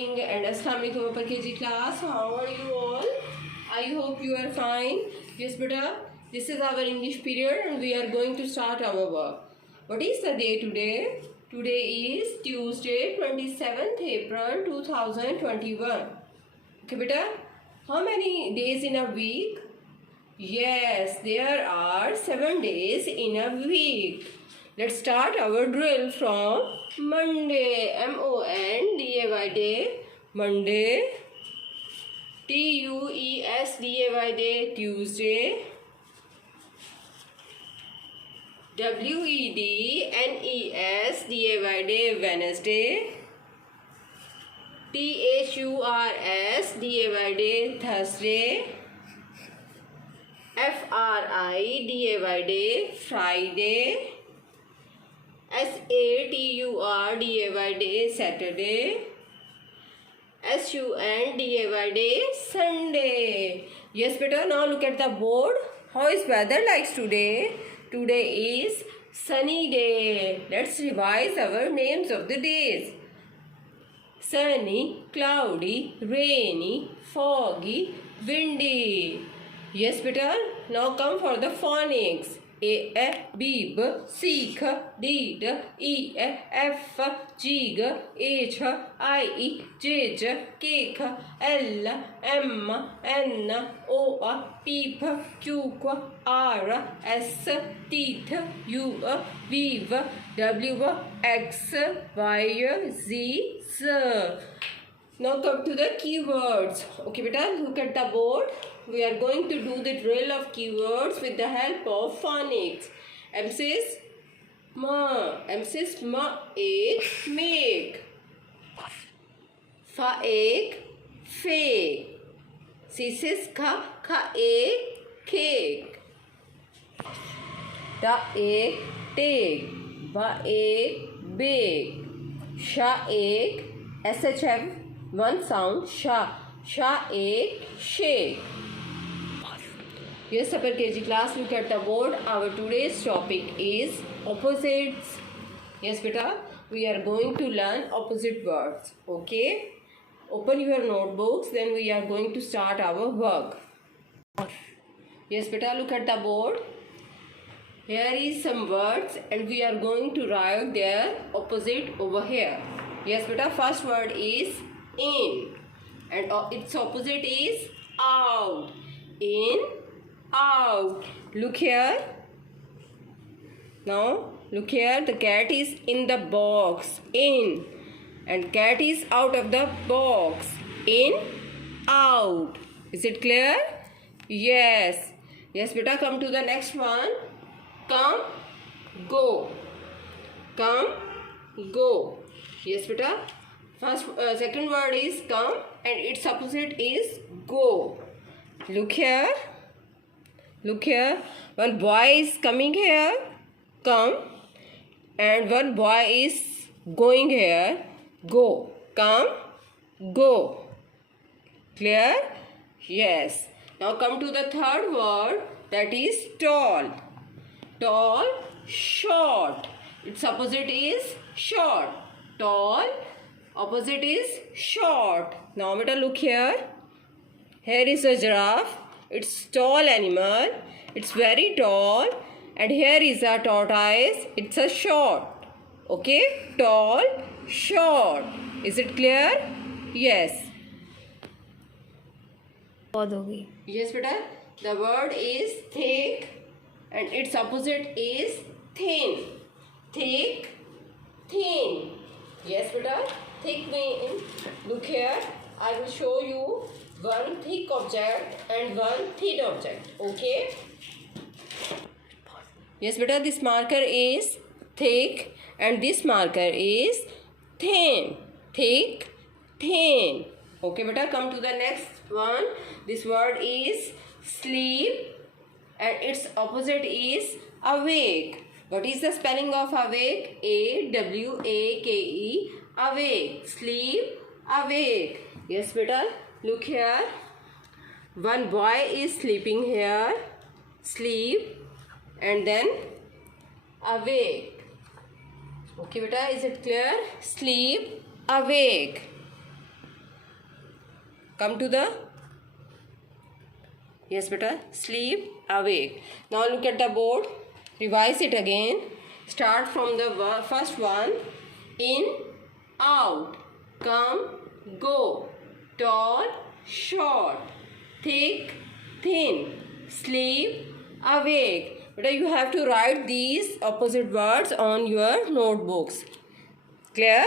And Assalamu alaikum upper KG class. How are you all? I hope you are fine. Yes, beta. This is our English period and we are going to start our work. What is the day today? Today is Tuesday, 27th April 2021. Okay, beta. How many days in a week? Yes, there are 7 days in a week. Let's start our drill from Monday. M-O-N-D-A-Y day. Monday. T-U-E-S-D-A-Y day. Tuesday. W-E-D-N-E-S-D-A-Y day. Wednesday. T-H-U-R-S-D-A-Y day. Thursday. F-R-I-D-A-Y day. Friday. S-A-T-U-R-D-A-Y day. Saturday. S-U-N-D-A-Y day. Sunday. Yes, beta. Now look at the board. How is weather like today? Today is sunny day. Let's revise our names of the days. Sunny, cloudy, rainy, foggy, windy. Yes, beta. Now come for the phonics. A, B, B, C, K, D, D, E, F, G, H, I, J, K, L, M, N, O, P, Q, R, S, T, U, V, W, X, Y, Z, Z. Now come to the keywords. Okay, beta, look at the board. We are going to do the drill of keywords with the help of phonics. M says ma. M says ma ek make. Fa ek fake. C says ka ek cake. Ta ek take. Ba ek bake. Sha ek SHF one sound sha. Sha ek shake. Yes, upper KG class, look at the board. Our today's topic is opposites. Yes, beta, we are going to learn opposite words. Okay? Open your notebooks, then we are going to start our work. Yes, beta, look at the board. Here is some words and we are going to write their opposite over here. Yes, beta, first word is in and its opposite is out. In, out. Look here. Now look here, the cat is in the box. In. And cat is out of the box. In, out. Is it clear? Yes. Yes, beta, come to the next one. Come, go. Come, go. Yes, beta. Second word is come and its opposite is go. Look here. Look here. One boy is coming here. Come. And one boy is going here. Go. Come. Go. Clear? Yes. Now come to the third word. That is tall. Tall. Short. Its opposite is short. Tall. Opposite is short. Now beta, look here. Here is a giraffe. It's tall animal. It's very tall. And here is a tortoise. It's a short. Okay? Tall, short. Is it clear? Yes. Yes, beta. The word is thick. And its opposite is thin. Thick, thin. Yes, beta. Thick means, look here. I will show you one thick object and one thin object. Okay? Yes, beta, this marker is thick and this marker is thin. Thick, thin. Okay, beta, come to the next one. This word is sleep and its opposite is awake. What is the spelling of awake? A-W-A-K-E. Awake. Sleep, awake. Yes, beta. Look here. One boy is sleeping here. Sleep and then awake. Okay, beta, is it clear? Sleep, awake. Come to the, yes beta, sleep, awake. Now look at the board. Revise it again. Start from the first one. In, out, come, go, tall, short, thick, thin, sleep, awake. But you have to write these opposite words on your notebooks. Clear?